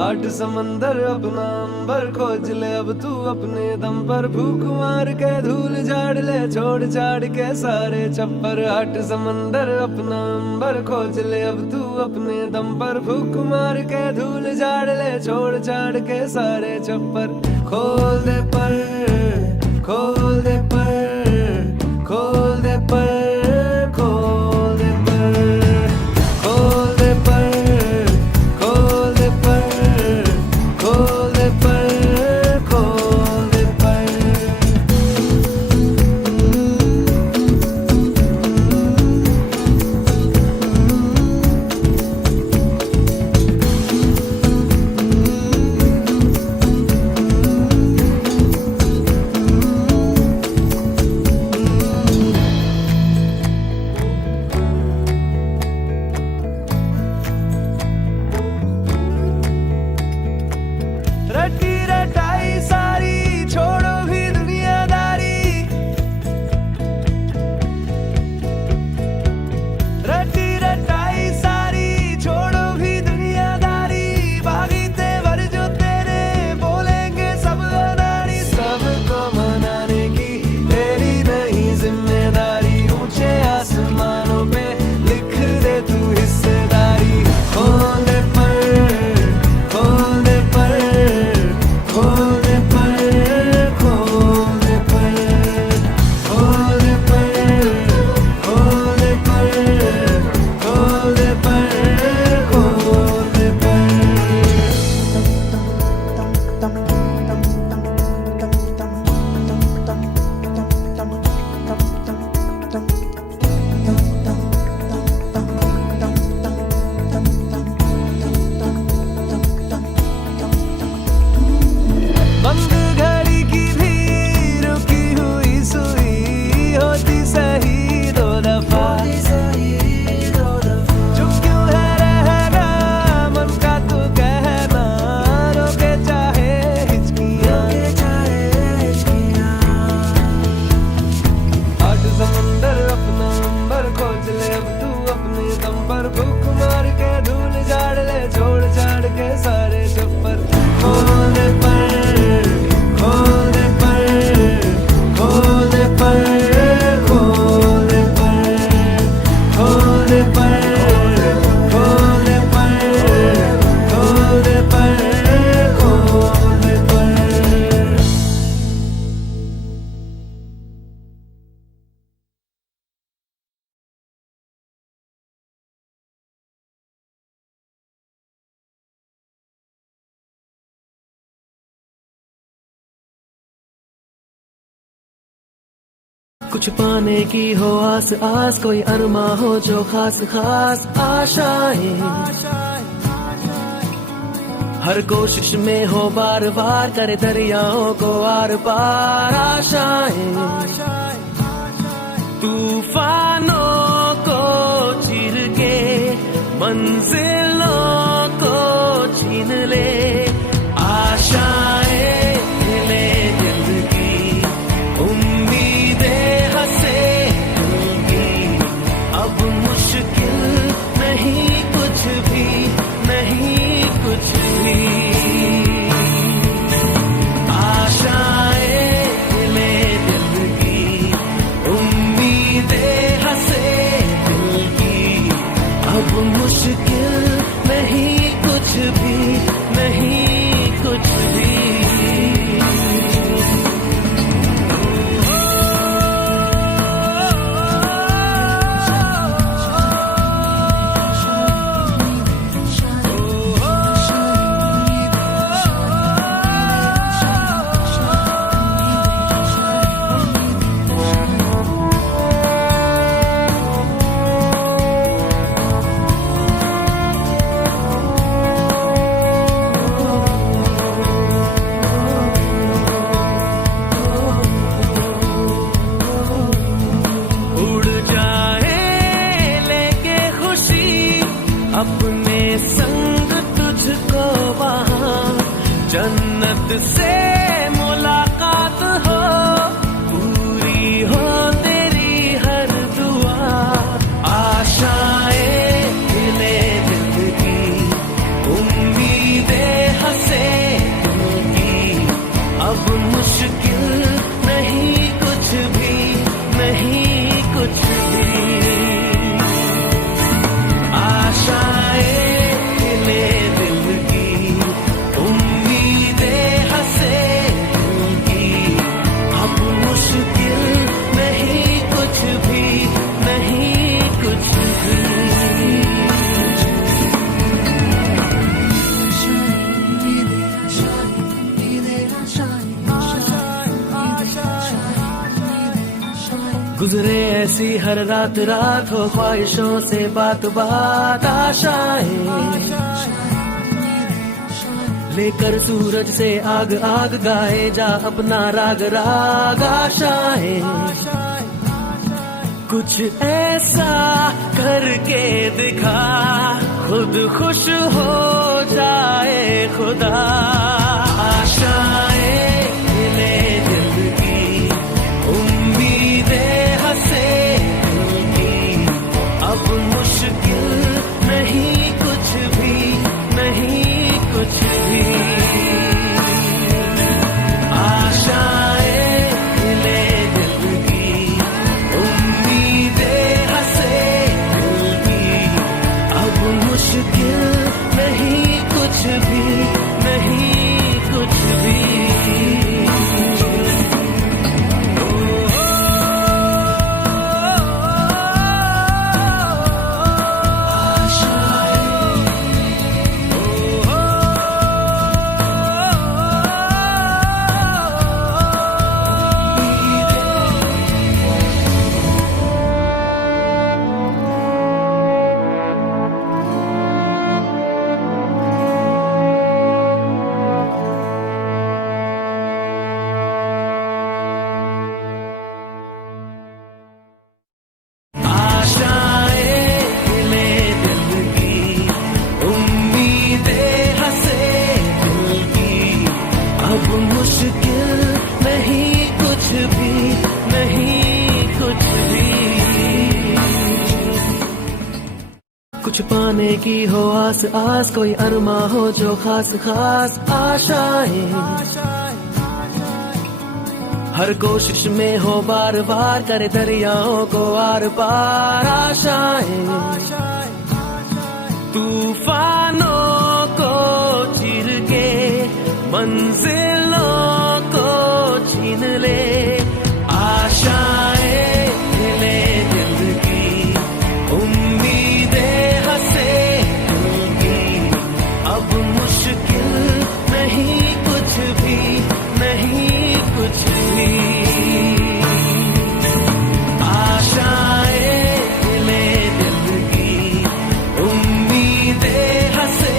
आठ समंदर अपना अंबर खोज ले अब तू अपने दम पर, भूख मार के धूल झाड़ ले छोड़ छाड़ के सारे छप्पर। आठ समंदर अपना अंबर खोज ले अब तू अपने दम पर, भूख मार के धूल झाड़ ले छोड़ छाड़ के सारे छप्पर। खोल दे पर, खोल दे पर, खोल दे पर, खोल दे पर, खोल दे पर, खोल दे पर, खोल दे पर, खोल दे पर। रटी रटाई सारी छोड़ो भी दुनियादारी, रटी रटाई सारी छोड़ो भी दुनियादारी। बागी तेवर जो तेरे बोलेंगे सब अनाड़ी, सबको मनाने की तेरी नहीं जिम्मेदारी। ऊंचे आसमानों पे लिख दे तू हिस्सेदारी। खोल दे पर, खोल दे पर, खोल दे पर, खोल दे पर, खोल दे पर, खोल दे पर, खोल दे पर, खोल दे पर। बंद घड़ी की भी रुकी हुई सुई होती सही दो दफा। चुप क्यों है रहना मन का तू कहना, रोके चाहे हिचकियां। आठ समंदर अपना अंबर खोज ले अब तू अपने दम पर, भूख मार के धूल झाड़ ले छोड़ छाड़ के सारे छप्पर। खोल दे पर, खोल दे पर, खोल दे पर, खोल दे पर, खोल दे पर, खोल दे पर, खोल दे पर, खोल दे पर। कुछ पाने की हो आस आस, कोई अरमा हो जो खास खास आशाएं। हर कोशिश में हो बार बार करे दरियाओं को आर पार आशाएं। तूफानों को चीर के मंजिलों को छीन ले आशाएं। ले दिल की उम्मीदें हंसे दिल की, अब मुश्किल नहीं कुछ भी, नहीं कुछ भी। आशाएं ले दिल की उम्मीदें हंसे दिल की, अब मुश्किल नहीं कुछ भी, नहीं कुछ भी। अपने संग तुझको वहाँ जन्नत से मुलाकात हो, पूरी हो तेरी हर दुआ। आशाएं दिले दिल की उम्मीदें ऐसी हर रात रात हो, ख्वाहिशों से बात बात आशाएं लेकर सूरज से आग आग गाए जा अपना राग राग आशाएं। कुछ ऐसा करके दिखा खुद खुश हो जाए खुदा। आशाएं ले दिल की, उम्मीदें हंसे दिल की, अब मुश्किल नहीं कुछ भी, नहीं कुछ भी। आशाएं ले दिल की, उम्मीदें हंसे दिल की, अब मुश्किल नहीं कुछ भी, नहीं कुछ भी। मुश्किल नहीं कुछ भी, नहीं कुछ भी। कुछ पाने की हो आस आस, कोई अरमा हो जो खास खास आशाएं हर कोशिश में हो बार बार, करे दरियाओं को आर पार आशाएं। तूफानों को चीर के मंजिलों को छीन ले। आशाएं ले दिल की, उम्मीदें हंसे दिल की, अब मुश्किल नहीं कुछ भी, नहीं कुछ भी। आशाएं ले दिल की, उम्मीदें हंसे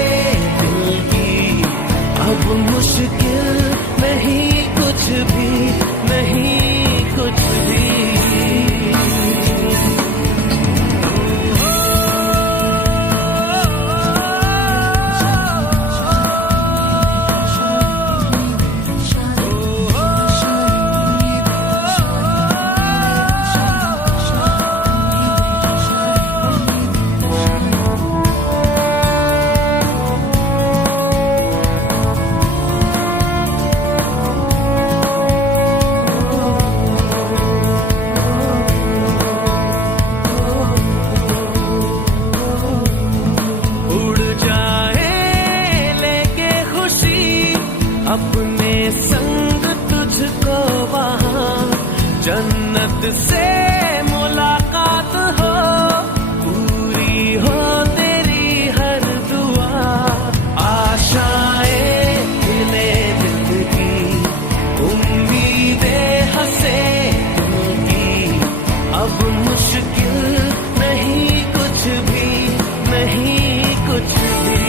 दिल की, अब मुश्किल नहीं कुछ भी, नहीं कुछ भी। अपने संग तुझको वहाँ जन्नत से मुलाकात हो, पूरी हो तेरी हर दुआ। आशाएं ले दिल की, उम्मीदें हंसे दिल की, अब मुश्किल नहीं कुछ भी, नहीं कुछ भी।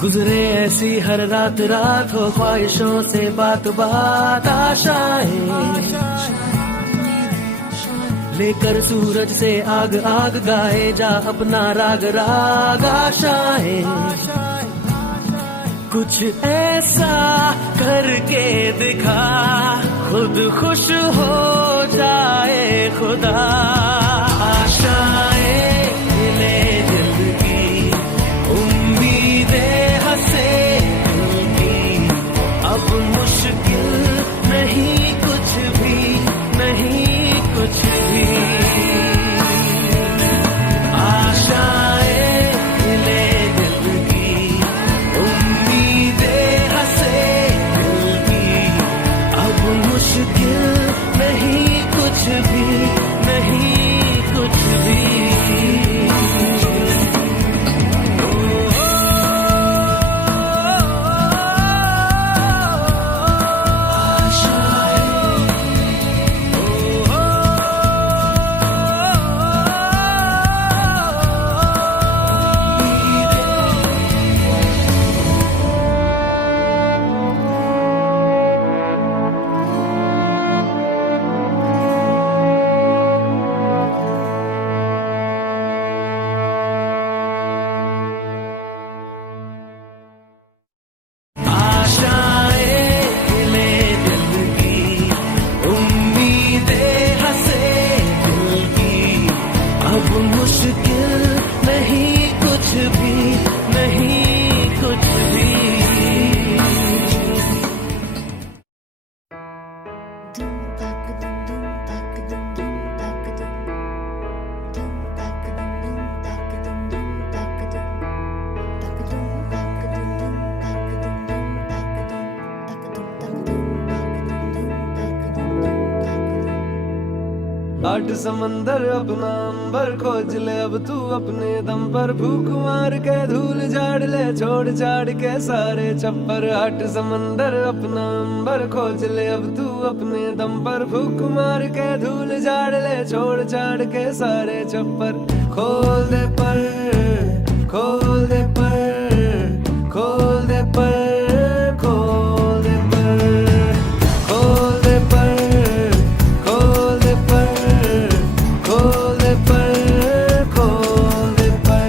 गुजरे ऐसी हर रात रात हो, ख्वाहिशों से बात बात आशाएं लेकर सूरज से आग आग गाए जा अपना राग राग आशाएं। कुछ ऐसा करके दिखा खुद खुश हो जाए खुदा। आशाएं ले दिल की, उम्मीदें हंसे दिल की, अब मुश्किल नहीं कुछ भी, नहीं कुछ भी। आठ समंदर अपना अंबर खोज ले अब तू अपने दम पर, भूख मार के धूल झाड़ ले छोड़ छाड़ के सारे छप्पर। आठ समंदर अपना अंबर खोज ले अब तू अपने दम पर, भूख मार के धूल झाड़ ले छोड़ छाड़ के सारे छप्पर। खोल दे पर, खोल दे पर, खोल दे पर, खोल दे पर, खोल दे पर, खोल दे पर, खोल दे पर, खोल दे पर।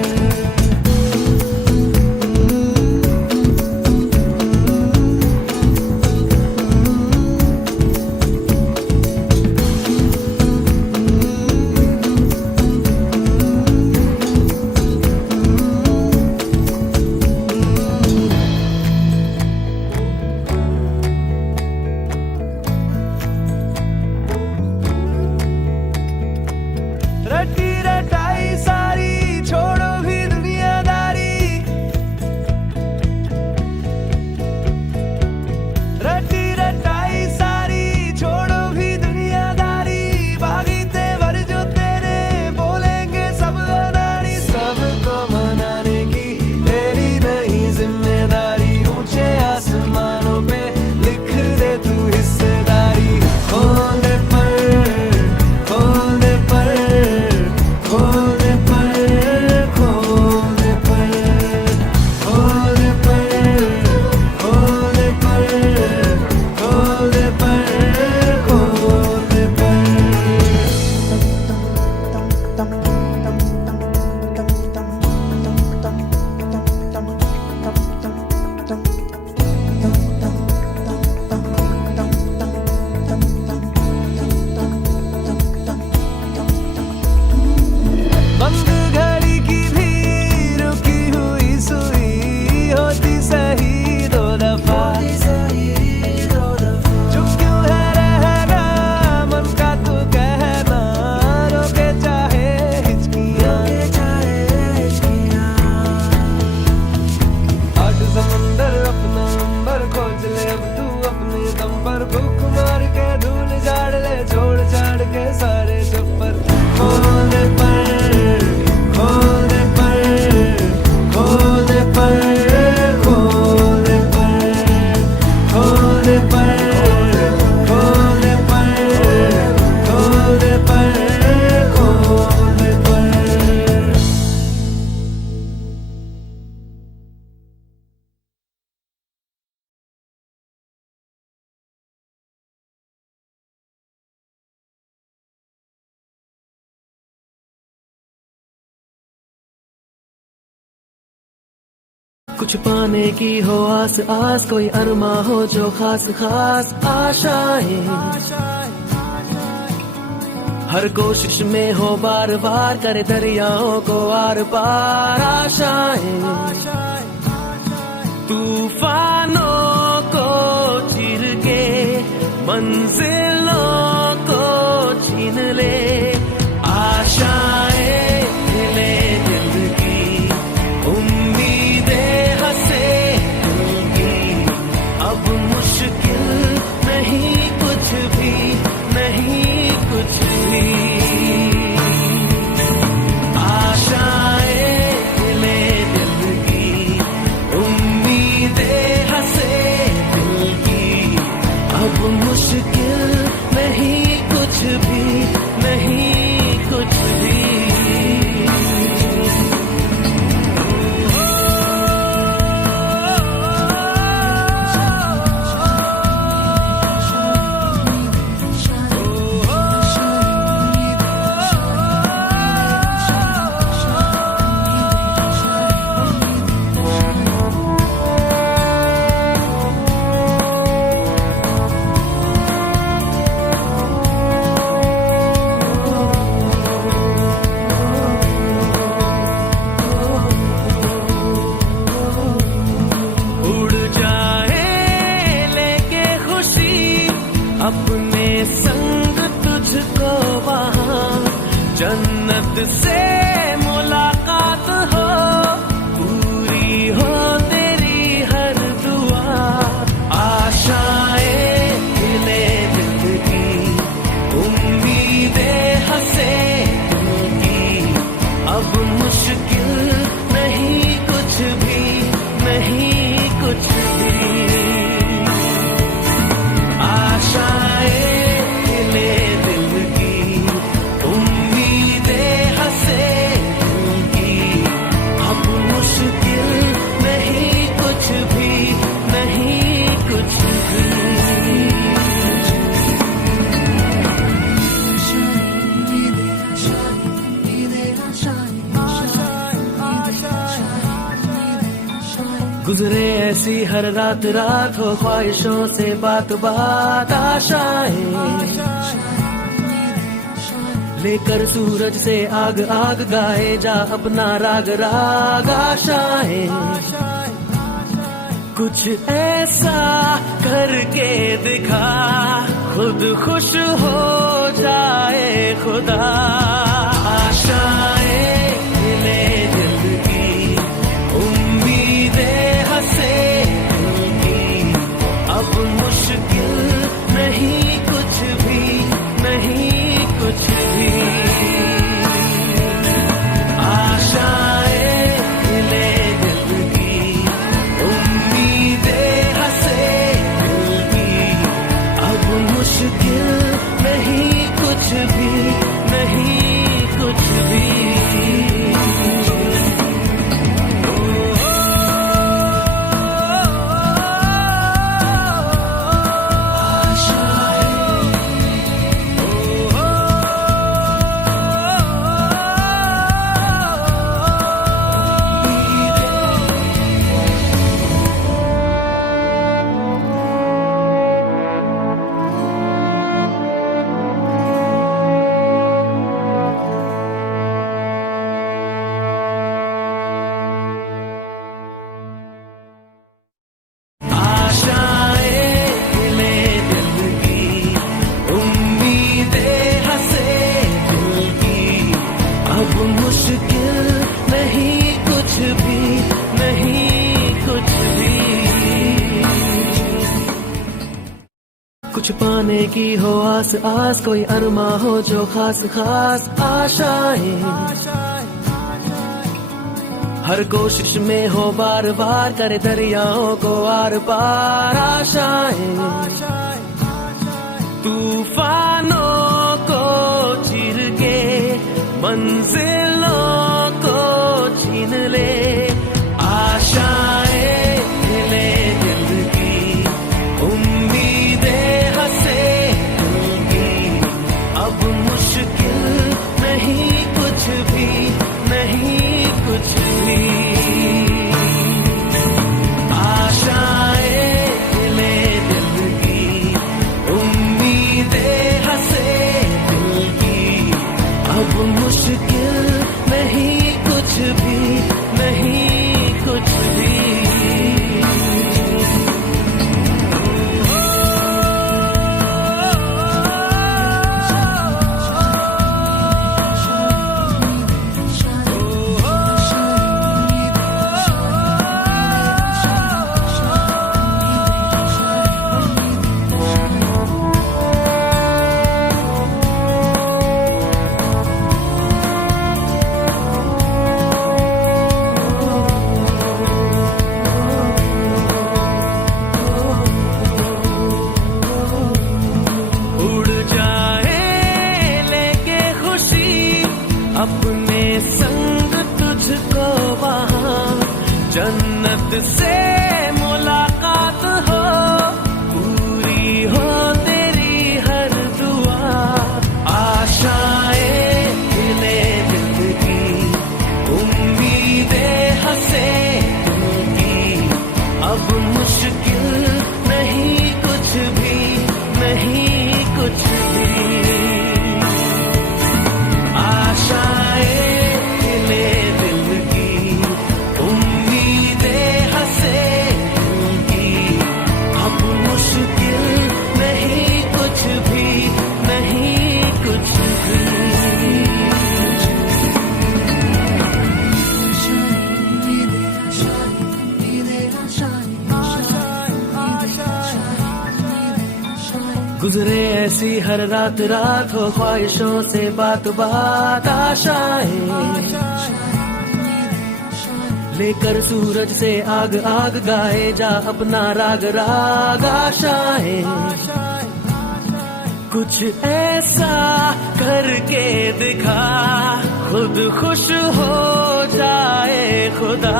रटी रटाई सारी छोड़ो भी दुनियादारी, रटी रटाई सारी छोड़ो भी दुनियादारी। बागी तेवर जो तेरे बोलेंगे सब अनाड़ी, सबको मनाने की तेरी नहीं जिम्मेदारी। ऊंचे आसमानों पे लिख दे तू हिस्सेदारी। खोल दे पर, खोल दे पर, खोल दे पर, खोल दे पर, खोल दे पर, खोल दे पर, खोल दे पर, खोल दे पर। बंद घड़ी की भी रुकी हुई सुई होती सही दो दफा। चुप क्यों है रहना मन का तू कहना, रोके चाहे हिचकियां। आठ समंदर अपना अंबर खोज ले अब तू अपने दम पर, भूख मार के धूल झाड़ ले छोड़ छाड़ के सारे छप्पर। खोल दे पर, खोल दे पर, खोल दे पर, खोल दे पर, खोल दे पर, खोल दे पर, खोल दे पर, खोल दे पर। कुछ पाने की हो आस आस, कोई अरमा हो जो खास खास आशाएं। हर कोशिश में हो बार बार करे दरियाओं को आर पार आशाएं। तूफानों को चीर के मंजिलों को छीन ले आशाएं। ले दिल की उम्मीदें हंसे दिल की, अब मुश्किल नहीं कुछ भी, नहीं कुछ भी। आशाएं ले दिल की उम्मीदें हंसे दिल की, अब मुश्किल ऐसी हर रात रात हो ख्वाहिशों से बात बात आशाएं लेकर सूरज से आग आग गाए जा अपना राग राग आशाएं कुछ ऐसा करके दिखा खुद खुश हो जाए खुदा आशाएं ले दिल की उम्मीदें हंसे दिल की अब मुश्किल नहीं कुछ भी नहीं कुछ भी आशाएं ले दिल की उम्मीदें हंसे दिल की अब मुश्किल नहीं कुछ भी नहीं कुछ भी अब मुश्किल नहीं कुछ भी नहीं कुछ भी कुछ पाने की हो आस आस कोई अरमा हो जो खास खास आशाएं हर कोशिश में हो बार बार करे दरियाओं को आर पार आशाएं तूफानों को चीर के मंजिलों को छीन ले आशाएं ले दिल की उम्मीदें हंसे दिल की अब मुश्किल नहीं कुछ भी नहीं कुछ भी आशाएं ले दिल की उम्मीदें हंसे दिल की अब मुश्किल नहीं कुछ भी नहीं कुछ भी अपने संग तुझको वहाँ जन्नत से मुलाकात हो पूरी हो तेरी हर दुआ आशाएं ले दिल की उम्मीदें हंसे दिल की अब मुश्किल नहीं कुछ भी नहीं कुछ भी गुजरे ऐसी हर रात रात हो ख्वाहिशों से बात बात आशाएं लेकर सूरज से आग आग गाए जा अपना राग राग आशाएं कुछ ऐसा करके दिखा खुद खुश हो जाए खुदा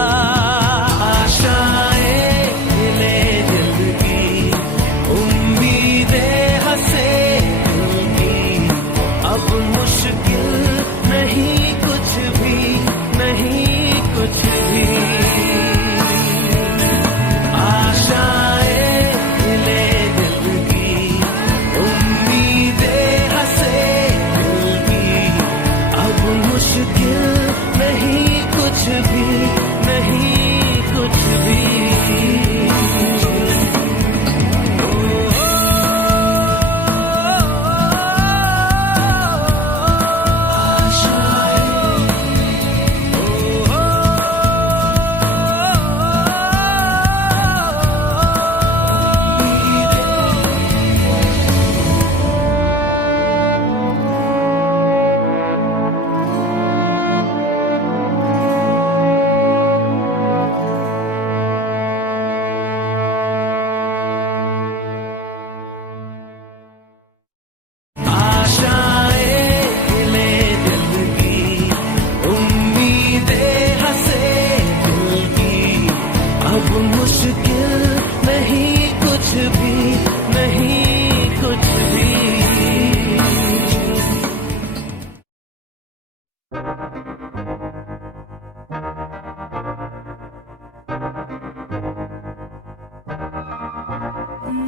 आशाएं ले दिल की उम्मीदें हंसे दिल की अब मुश्किल नहीं कुछ भी नहीं कुछ भी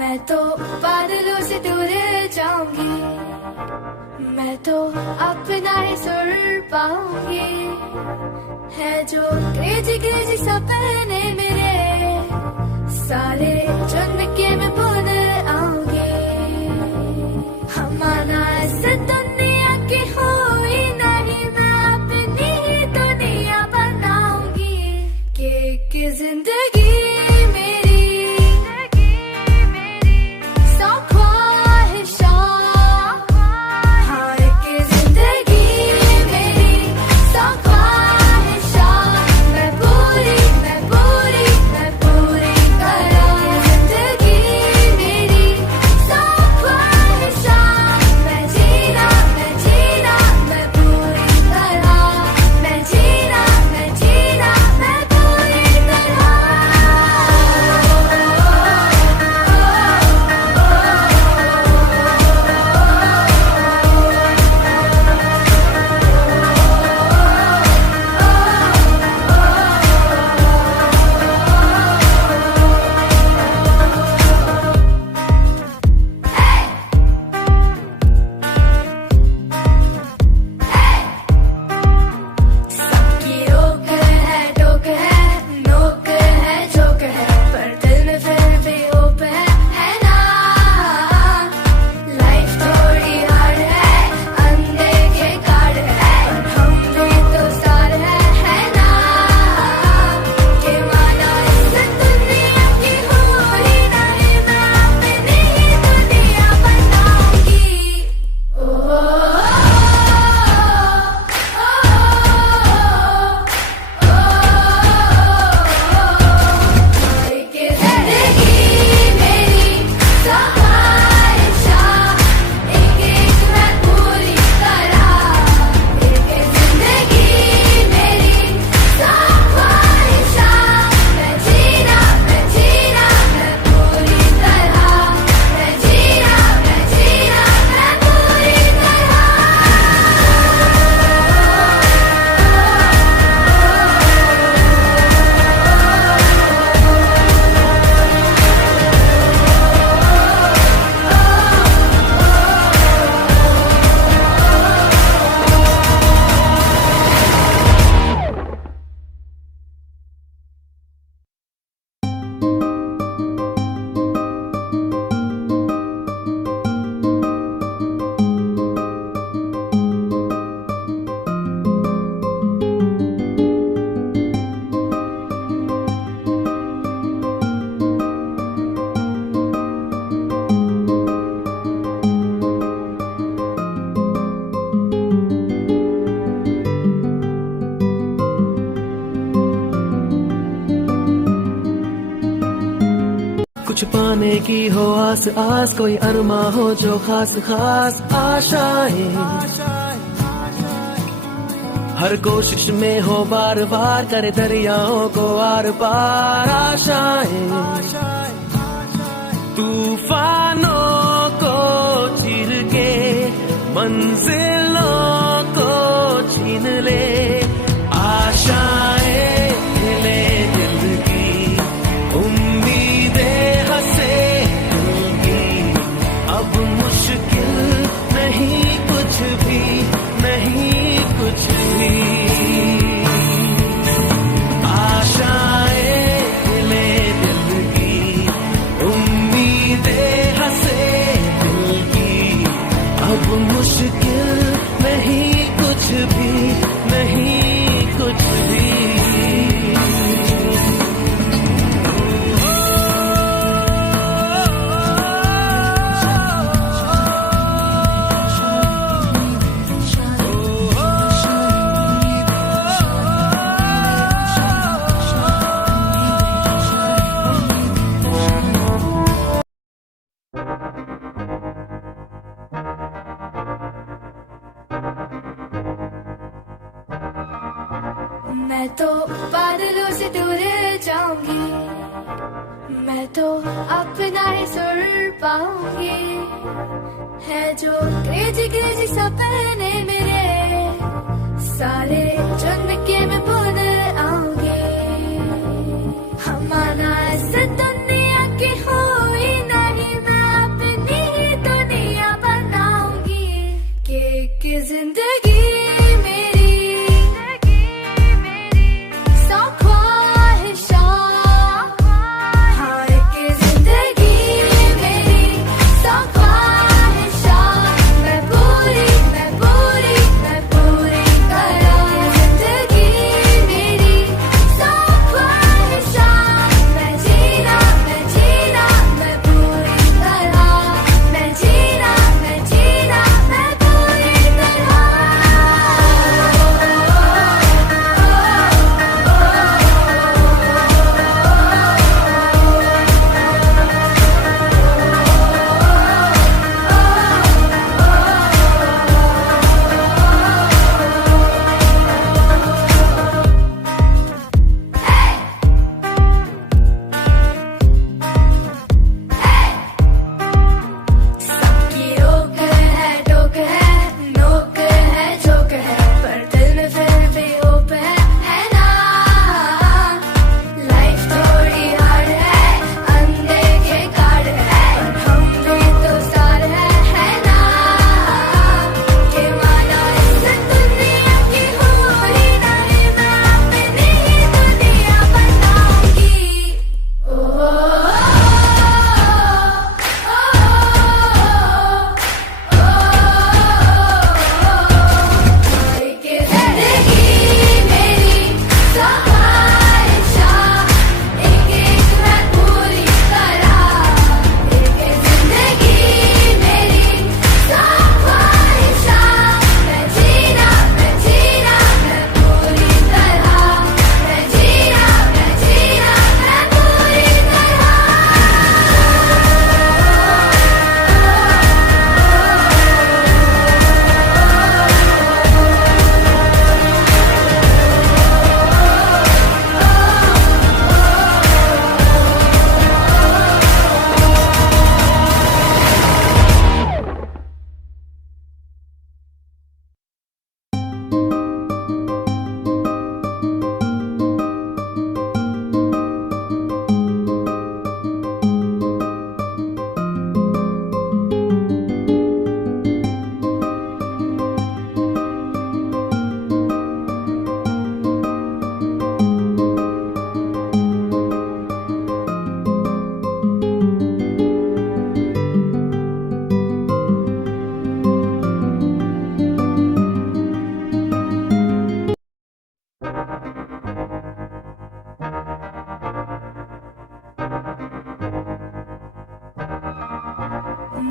मैं तो बादलों से दूर जाऊंगी, मैं तो अपना ही सुर पाऊंगी। है जो क्रेजी क्रेजी सपने मेरे, सारे चुन के मैं भूल आऊंगी। हमारा ऐसे दुनिया की हुई नहीं, मैं अपनी ही दुनिया बनाऊंगी। कि जिंदगी कुछ पाने की हो आस आस, कोई अरमा हो जो खास खास आशाएं। हर कोशिश में हो बार बार, करे दरियाओं को आर पार आशाएं। तूफानों को चीर के मंजिलों को छीन ले आशाएं, ले दिल की उम्मीदें हंसे दिल की। अब मुश्किल नहीं कुछ भी, नहीं कुछ भी। आशाएं ले दिल की उम्मीदें हंसे दिल की। अब मुश्किल नहीं कुछ भी, नहीं कुछ भी। मैं तो बादलों से दूर जाऊंगी, मैं तो अपना ही सुर पाऊंगी। है जो क्रेजी क्रेजी सपने मेरे, सारे चुन के मैं भूल आऊंगी। हमारा ऐसे दुनिया की हुई नहीं,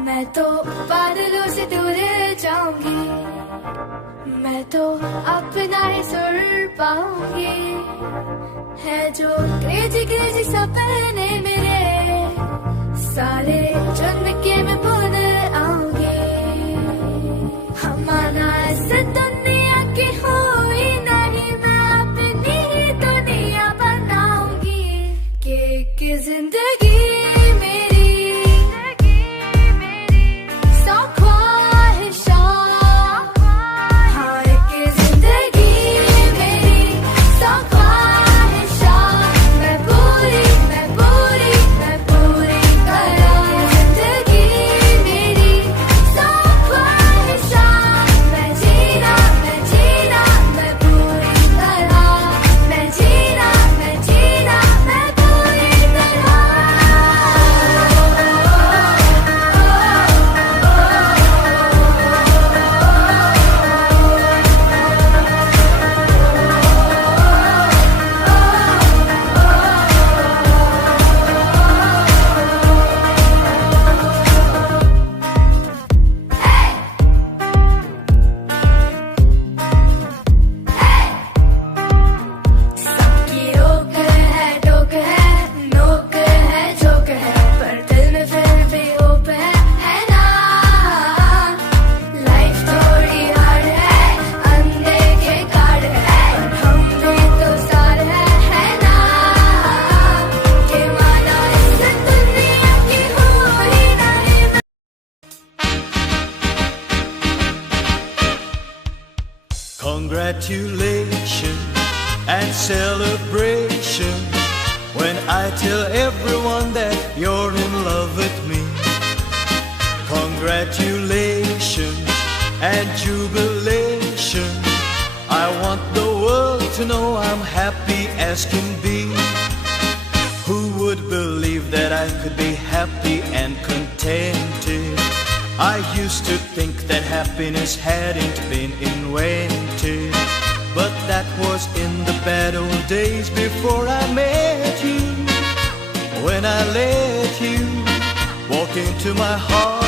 मैं तो बादलों से दूर जाऊंगी, मैं तो अपना ही सुर पाऊंगी। है जो क्रेजी क्रेजी सपने मेरे, सारे चुन के मैं भूल आऊंगी। हमारा इस दुनिया की हुई नहीं, मैं अपनी ही दुनिया बनाऊंगी। कि जिंदगी Congratulations and celebration when I tell everyone that you're in love with me. Congratulations and jubilation, I want the world to know I'm happy as can be. Who would believe that I could be happy and contented? I used to think that happiness hadn't been invented, but that was in the bad old days before I met you. When I let you walk into my heart.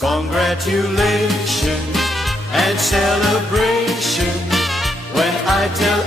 Congratulations and celebration when I tell